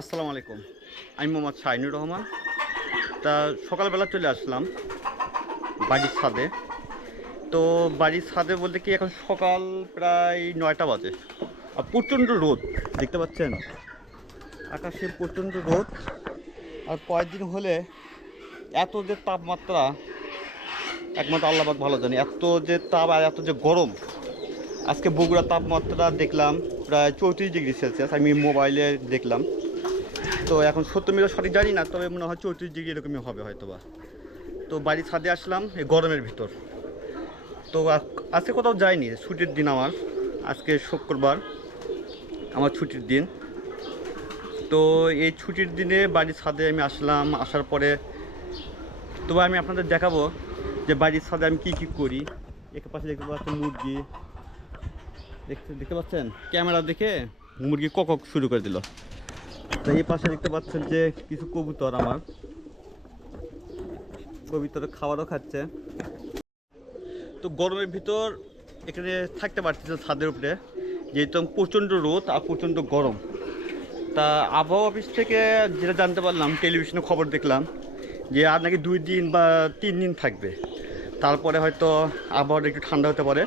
আসসালামু আলাইকুম। আমি মোহাম্মদ শাহিনুর রহমান। তা সকালবেলা চলে আসলাম বাড়ির ছাদে। তো বাড়ির ছাদে বলতে কি এখন সকাল প্রায় 9টা বাজে, আর প্রচণ্ড রোদ দেখতে পাচ্ছেন, আকাশে প্রচণ্ড রোদ। আর কয়েকদিন হলে এত যে তাপমাত্রা, একমাত্র আল্লাহ পাক ভালো জানে, এত যে তাপ আর এত যে গরম। আজকে বগুড়ার তাপমাত্রা দেখলাম প্রায় 34°C, আমি মোবাইলে দেখলাম। তো এখন সত্য মিলে সঠিক জানি না, তবে মনে হয় 34° এরকমই হবে হয়তো বা। তো বাড়ির ছাদে আসলাম এই গরমের ভিতর। তো আজকে কোথাও যাইনি, ছুটির দিন আমার, আজকে শুক্রবার আমার ছুটির দিন। তো এই ছুটির দিনে বাড়ির ছাদে আমি আসলাম, আসার পরে তবে আমি আপনাদের দেখাবো যে বাড়ির ছাদে আমি কী কী করি। এর পাশে দেখতে পাচ্ছেন মুরগি, দেখতে পাচ্ছেন, ক্যামেরা দেখে মুরগি কক শুরু করে দিল। তো এই পাশে দেখতে পাচ্ছেন যে কিছু কবুতর, আমার কবুতর খাবারও খাচ্ছে। তো গরমের ভিতর এখানে থাকতে পারতেছে ছাদের উপরে, যেহেতু প্রচণ্ড রোদ আর প্রচণ্ড গরম। তা আবহাওয়া অফিস থেকে যেটা জানতে পারলাম, টেলিভিশনে খবর দেখলাম যে আর নাকি 2 দিন বা 3 দিন থাকবে, তারপরে হয়তো আবহাওয়াটা একটু ঠান্ডা হতে পারে,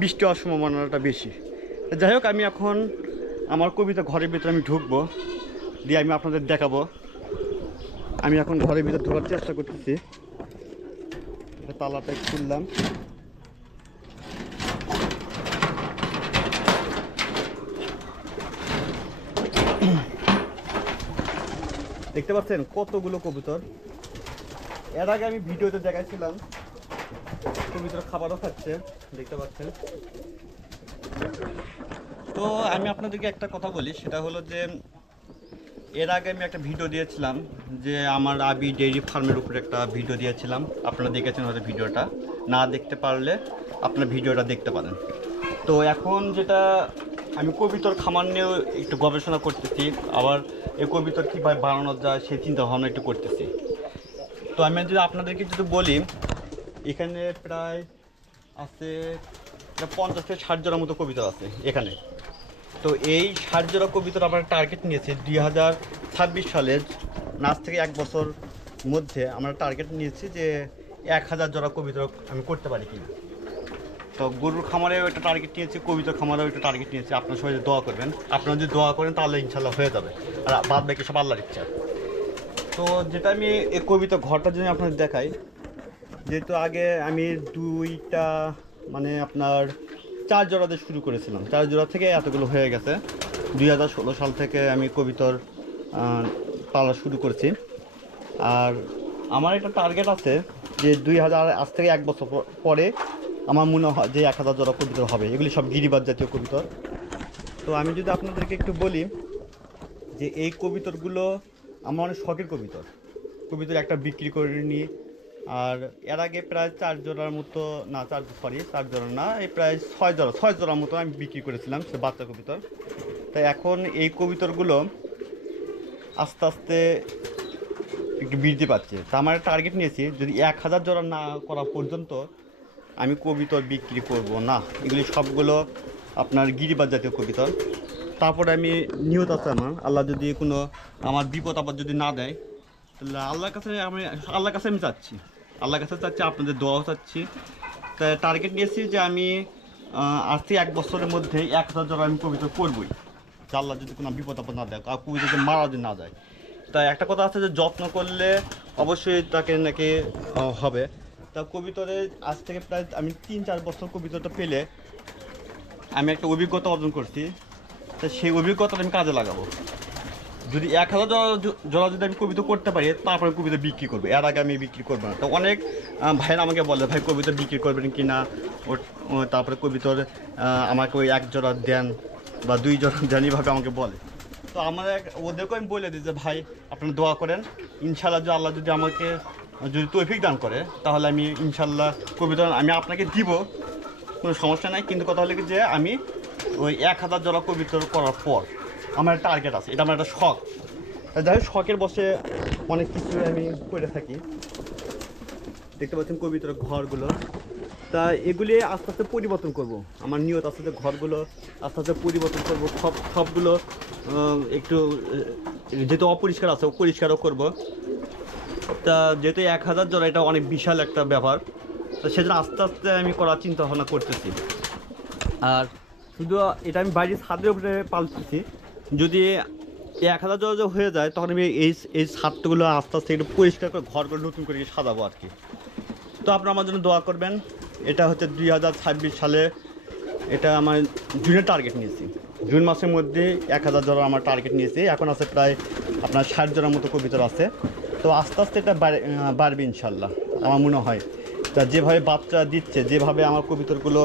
বৃষ্টি হওয়ার সম্ভাবনাটা বেশি। যাই হোক, আমি এখন আমার কবিতা ঘরের ভিতরে আমি ঢুকবো, দিয়ে আমি আপনাদের দেখাবো। আমি এখন ঘরের ভিতরে ঢোকার চেষ্টা করতেছি, তালাটা খুললাম। দেখতে পাচ্ছেন কতগুলো কবুতর। এর আগে আমি ভিডিওতে দেখাচ্ছিলাম কবুতর খাবারও খাচ্ছে, দেখতে পাচ্ছেন। তো আমি আপনাদেরকে একটা কথা বলি, সেটা হলো যে এর আগে আমি একটা ভিডিও দিয়েছিলাম, যে আমার আবি ডেইরি ফার্মের উপরে একটা ভিডিও দিয়েছিলাম। আপনারা দেখেছেন হয়তো, ভিডিওটা না দেখতে পারলে আপনার ভিডিওটা দেখতে পারেন। তো এখন যেটা আমি কবুতর খামার নিয়েও একটু গবেষণা করতেছি, আবার এই কবুতর কীভাবে বানানো যায় সেই চিন্তা ভাবনা একটু করতেছি। তো আমি যদি আপনাদেরকে যদি বলি, এখানে প্রায় আছে 50 থেকে 60 জোড়ার মতো কবুতর আছে এখানে। তো এই 60 জোড়া কবুতর আমরা টার্গেট নিয়েছি 2026 সালের, আজ থেকে 1 বছর মধ্যে আমরা টার্গেট নিয়েছি যে 1000 জোড়া কবুতর আমি করতে পারি কিনা। তো গরুর খামারেও একটা টার্গেট নিয়েছি, কবুতর খামারেও একটা টার্গেট নিয়েছি। আপনার সবাই দোয়া করবেন, আপনারা যদি দোয়া করেন তাহলে ইনশাল্লাহ হয়ে যাবে, আর বাদ বাকি সব আল্লাহর ইচ্ছা। তো যেটা আমি এই কবিতা ঘরটা যদি আপনাদের দেখাই, যেহেতু আগে আমি দুইটা মানে আপনার 4 জোড়াতে শুরু করেছিলাম, 4 জোড়া থেকে এতগুলো হয়ে গেছে। 2016 সাল থেকে আমি কবিতর পালা শুরু করেছি। আর আমার একটা টার্গেট আছে যে 2000, আজ থেকে 1 বছর পরে আমার মনে হয় যে 1000 জোড়া কবিতর হবে। এগুলি সব গিরিবাজ জাতীয় কবিতর। তো আমি যদি আপনাদেরকে একটু বলি যে এই কবিতরগুলো আমার অনেক শখের কবিতর। কবিতর একটা বিক্রি করে নিই। আর এর আগে প্রায় 4 জোড়ার মতো, না 4 জোড়া না, এই প্রায় 6 জোড়ার মতো আমি বিক্রি করেছিলাম, সে বাচ্চা কবিতর। তাই এখন এই কবিতরগুলো আস্তে আস্তে একটু বৃদ্ধি পাচ্ছে। তা আমার টার্গেট নিয়েছি যদি 1000 জোড়া না করা পর্যন্ত আমি কবিতর বিক্রি করব না। এগুলি সবগুলো আপনার গিরিবাজ জাতীয় কবিতর। তারপরে আমি নিয়ত আছে আমার, আল্লাহ যদি কোনো আমার বিপদ আপদ যদি না দেয়, তাহলে আল্লাহর কাছে আমি চাচ্ছি, আল্লাহর কাছে চাচ্ছি, আপনাদের দোয়াও চাচ্ছি। তাই টার্গেট নিয়েছি যে আমি আজ থেকে 1 বছরের মধ্যে 1000 জোড়া আমি কবিতা করবই, যে আল্লাহ যদি কোনো বিপদ আপদ না দেয়, আর কবিতা যদি মারা যদি না যায়। তাই একটা কথা আছে যে যত্ন করলে অবশ্যই তাকে নাকি হবে। তা কবিতরে আজ থেকে প্রায় আমি 3-4 বছর কবিতাটা পেলে আমি একটা অভিজ্ঞতা অর্জন করছি। তা সেই অভিজ্ঞতাটা আমি কাজে লাগাবো। যদি 1000 জোড়া যদি আমি কবিতা করতে পারি, তারপরে কবিতা বিক্রি করবো, এর আগে আমি বিক্রি করবো না। তো অনেক ভাইরা আমাকে বলে, ভাই কবিতা বিক্রি করবেন কি না, তারপরে কবিতার আমাকে ওই 1 জোড়া দেন বা 2 জোড়া দেন, এইভাবে আমাকে বলে। তো আমার ওদেরকেও আমি বলে দিই যে ভাই আপনারা দোয়া করেন, ইনশাল্লাহ যে আল্লাহ যদি আমাকে যদি তৌফিক দান করে, তাহলে আমি ইনশাল্লাহ কবিতা আমি আপনাকে দিব, কোনো সমস্যা নাই। কিন্তু কথা হলো কি যে আমি ওই 1000 জোড়া কবিতা করার পর আমার একটা টার্গেট আছে, এটা আমার একটা শখ। যাই হোক, শখের বসে অনেক কিছু আমি করে থাকি। দেখতে পাচ্ছেন কবিতার ঘরগুলো। তা এগুলি আস্তে আস্তে পরিবর্তন করব, আমার নিয়ত আস্তে আস্তে ঘরগুলো আস্তে আস্তে পরিবর্তন করবো, সবগুলো একটু যেহেতু অপরিষ্কার আছে পরিষ্কারও করবো। তা যেহেতু 1000 জোড়া এটা অনেক বিশাল একটা ব্যাপার, তো সেজন্য আস্তে আস্তে আমি করার চিন্তা ভাবনা করতেছি। আর শুধু এটা আমি বাড়ির ছাদের উপরে পালতেছি। যদি 1000 জোড়া হয়ে যায় তখন আমি এই ছাদগুলো আস্তে আস্তে একটু পরিষ্কার করে ঘরগুলো নতুন করে সাজাবো আর কি। তো আপনারা আমার জন্য দোয়া করবেন। এটা হচ্ছে 2026 সালে, এটা আমার জুনের টার্গেট নিয়েছি। জুন মাসের মধ্যে 1000 জোড়া আমার টার্গেট নিয়েছি। এখন আছে প্রায় আপনার 60 জোড়ার মতো কবিতর আছে। তো আস্তে আস্তে এটা বাড়বে ইনশাল্লাহ আমার মনে হয়। তা যেভাবে বাচ্চা দিচ্ছে, যেভাবে আমার কবিতরগুলো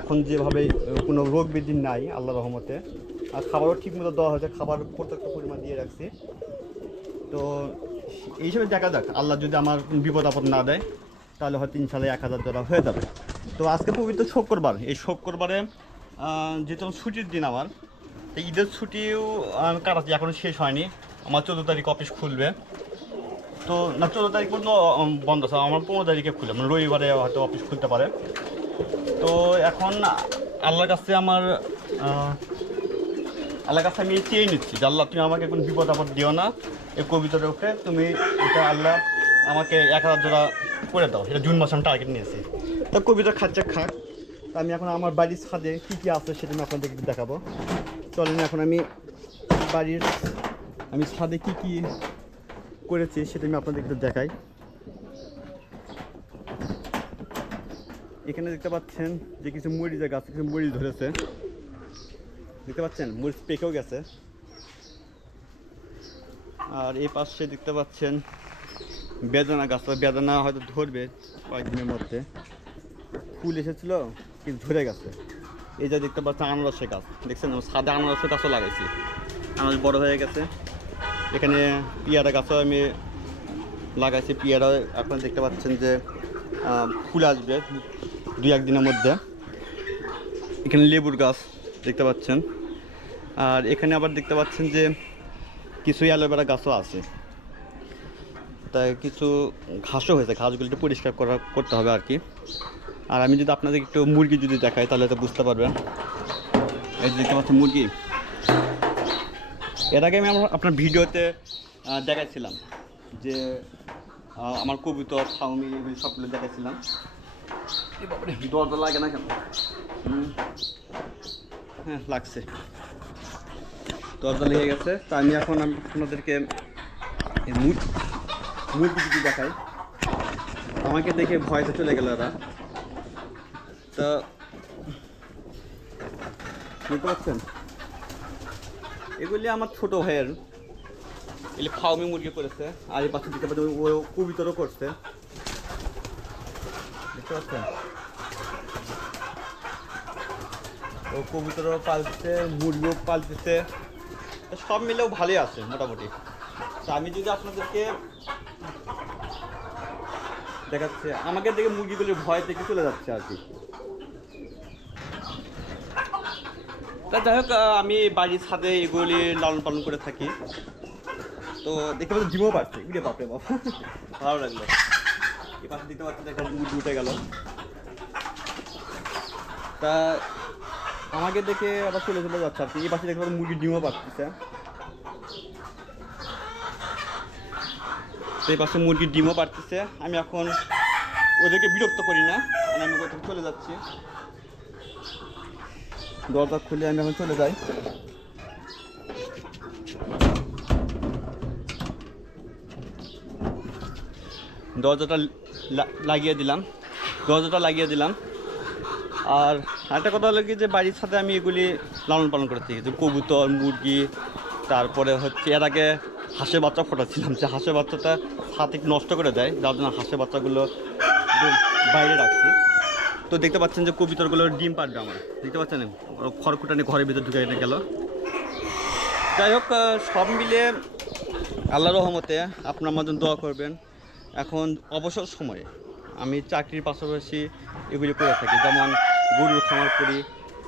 এখন যেভাবে কোনো রোগ বৃদ্ধি নাই আল্লাহ রহমতে, আর খাবারও ঠিকমতো দেওয়া হয়েছে, খাবার পর্যাপ্ত পরিমাণ দিয়ে রাখছি। তো এই হিসেবে দেখা যাক, আল্লাহ যদি আমার বিপদ আপদ না দেয় তাহলে হয়তো ইনশাল্লাহ 1000 জোড়া হয়ে যাবে। তো আজকে পবিত্র শুক্রবার, এই শুক্রবারে যেহেতু ছুটির দিন আমার, এই ঈদের ছুটিও কাটাচ্ছি, এখনও শেষ হয়নি। আমার 14 তারিখ অফিস খুলবে। তো না, 14 তারিখ পর্যন্ত বন্ধ আছে, আমার 15 তারিখে খুলে, মানে রবিবারে হয়তো অফিস খুলতে পারে। তো এখন আল্লাহর কাছে আল্লাহর কাছে আমি চেয়ে নিচ্ছি যে আল্লাহ তুমি আমাকে কোনো বিপদ আপদ দিও না, এই কবিতার উপরে তুমি এটা আল্লাহ আমাকে 1000 জোড়া করে দাও। এটা জুন মাসে আমি টার্গেট নিয়েছি। তো কবিতা খাচ্ছে খাক। আমি এখন আমার বাড়ির ছাদে কী কী আছে সেটা আমি আপনাদেরকে একটু দেখাবো। চলেন এখন আমি ছাদে কী কী করেছি সেটা আমি আপনাদের একটু দেখাই। এখানে দেখতে পাচ্ছেন যে কিছু মরিচের গাছ, কিছু মরিচ ধরেছে, দেখতে পাচ্ছেন মরিচ পেকেও গেছে। আর এই পাশে দেখতে পাচ্ছেন বেদানা গাছ, বেদানা হয়তো ধরবে কয়েকদিনের মধ্যে। ফুল এসেছিলো কিন্তু ঝরে গেছে। এই যে দেখতে পাচ্ছেন আনারসের গাছ, দেখছেন সাদা আনারসের গাছও লাগাইছি, আনারস বড় হয়ে গেছে। এখানে পেয়ারা গাছও আমি লাগাইছি, পেয়ারা এখন দেখতে পাচ্ছেন যে ফুল আসবে 2-1 দিনের মধ্যে। এখানে লেবুর গাছ দেখতে পাচ্ছেন। আর এখানে আবার দেখতে পাচ্ছেন যে কিছু অ্যালোভেরা গাছও আছে, তাই কিছু ঘাসও হয়েছে, ঘাসগুলো একটু পরিষ্কার করতে হবে আর কি। আর আমি যদি আপনাদের একটু মুরগি যদি দেখাই তাহলে তো বুঝতে পারবেন। এই দেখতে পাচ্ছেন মুরগি, এর আগে আমি আপনার ভিডিওতে দেখাচ্ছিলাম যে আমার কবুতর ফাউমি এগুলি সবগুলো দেখাচ্ছিলাম। দরজা লাগে না কেন? হ্যাঁ লাগছে, দরজা লেগে গেছে। তা আমি এখন আপনাদেরকে মুরগি যদি দেখাই, আমাকে দেখে ভয়তে চলে গেল এরা। তা বুঝতে পারছেন, এগুলি আমার ছোট ভাইয়ের, এগুলি ফাউমি মুরগি করেছে। আর এই পাশে দেখতে পাচ্ছেন ও কবিতরও করছে, দেখতে পাচ্ছেন ও কবুতরও পালছে, মুরগিও পালতেছে, সব মিলেও ভালোই আছে মোটামুটি। তা আমি যদি আপনাদেরকে দেখাচ্ছে, আমাকে দেখে মুরগিগুলির ভয় থেকে চলে যাচ্ছে আর কি। তা যাই হোক, আমি বাড়ির ছাদে এগুলি লালন পালন করে থাকি। তো দেখতে পাচ্ছি ডিমও পাচ্ছে, উঠে বাপরে বাপ, ভালো লাগলো। এই পাশে দেখতে পাচ্ছেন একটা মুরগি উঠে গেল। তা আমাকে দেখে আবার চলে যাচ্ছে আর কি। এই পাশে দেখতে পাচ্ছেন মুরগির ডিমও পাচ্ছে। এই পাশে মুরগির ডিমও পারতেছে। আমি এখন ওদেরকে বিরক্ত করি না, আমি কোথাও চলে যাচ্ছি। দরজা খুলে আমি এখন চলে যাই। দরজাটা লাগিয়ে দিলাম। আর একটা কথা হলো কি, যে বাড়ির সাথে আমি এগুলি লালন পালন করে থাকি, যে কবুতর, মুরগি, তারপরে হচ্ছে এর আগে হাঁসের বাচ্চা ফোটাচ্ছিলাম, যে হাঁসের বাচ্চাটা হাতে নষ্ট করে দেয়, যার জন্য হাঁসের বাচ্চাগুলো বাইরে রাখছি। তো দেখতে পাচ্ছেন যে কবুতরগুলো ডিম পাড়বে আমার, দেখতে পাচ্ছেন খড়কুটা নিয়ে ঘরের ভিতরে ঢুকে গেল। যাই হোক, সব মিলিয়ে আল্লাহর রহমতে আপনার মতন দোয়া করবেন। এখন অবসর সময়ে আমি চাকরির পাশাপাশি এগুলি করে থাকি, যেমন গরুর খামার করি,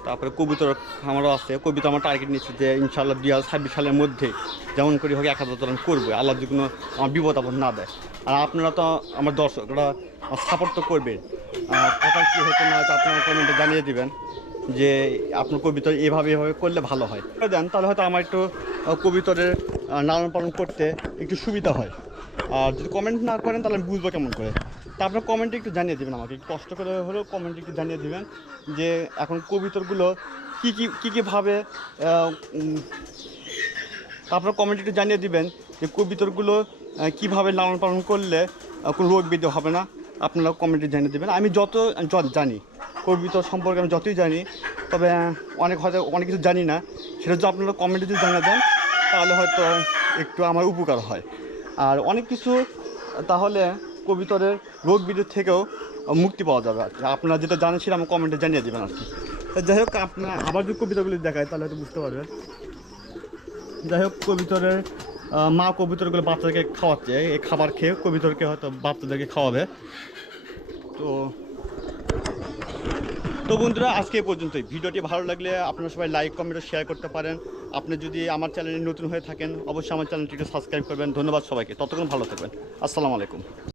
তারপরে কবুতর খামারও আছে। কবিতা আমার টার্গেট নিচ্ছে যে ইনশাআল্লাহ 2026 সালের মধ্যে যেমন করি হোক 1000 জোড়া করবো, আল্লাহ যদি কোনো আমার বিপদ আপদ না দেয়। আর আপনারা তো আমার দর্শকরা সাপোর্ট তো করবেন, কথা কী হচ্ছে না হয়তো আপনারা কমেন্টে জানিয়ে দেবেন যে আপনার কবিতা এভাবে করলে ভালো হয় দেন, তাহলে হয়তো আমার একটু কবুতরের লালন পালন করতে একটু সুবিধা হয়। আর যদি কমেন্ট না করেন তাহলে আমি বুঝবো কেমন করে। তা আপনার কমেন্টে একটু জানিয়ে দেবেন, আমাকে একটু কষ্ট করে হলেও কমেন্টে একটু জানিয়ে দেবেন যে এখন কবুতরগুলো কীভাবে আপনার কমেন্টে একটু জানিয়ে দিবেন যে কবুতরগুলো কীভাবে লালন পালন করলে কোনো রোগ ব্যাধি হবে না। আপনারা কমেন্টে জানিয়ে দেবেন। আমি যত জানি কবুতর সম্পর্কে আমি যতই জানি, তবে হয়তো অনেক কিছু জানি না, সেটা যদি আপনারা কমেন্টে যদি জানিয়ে দেন তাহলে হয়তো একটু আমার উপকার হয়। আর অনেক কিছু তাহলে কবুতরের রোগ ব্যাধির থেকেও মুক্তি পাওয়া যাবে আর কি। আপনারা যেটা জানেন সেটা আমার কমেন্টে জানিয়ে দেবেন আর কি। যাই হোক, আপনার আবার যদি কবিতাগুলি দেখায় তাহলে হয়তো বুঝতে পারবেন। যাই হোক, কবুতরের মা কবুতরগুলো বাচ্চাদেরকে খাওয়াচ্ছে, এই খাবার খেয়ে কবুতরকে হয়তো বাচ্চাদেরকে খাওয়াবে। তো বন্ধুরা, আজকে এই পর্যন্তই। ভিডিওটি ভালো লাগলে আপনারা সবাই লাইক কমেন্ট শেয়ার করতে পারেন। আপনি যদি আমার চ্যানেলে নতুন হয়ে থাকেন অবশ্যই আমার চ্যানেলটিকে সাবস্ক্রাইব করবেন। ধন্যবাদ সবাইকে। ততক্ষণ ভালো থাকবেন। আসসালামু আলাইকুম।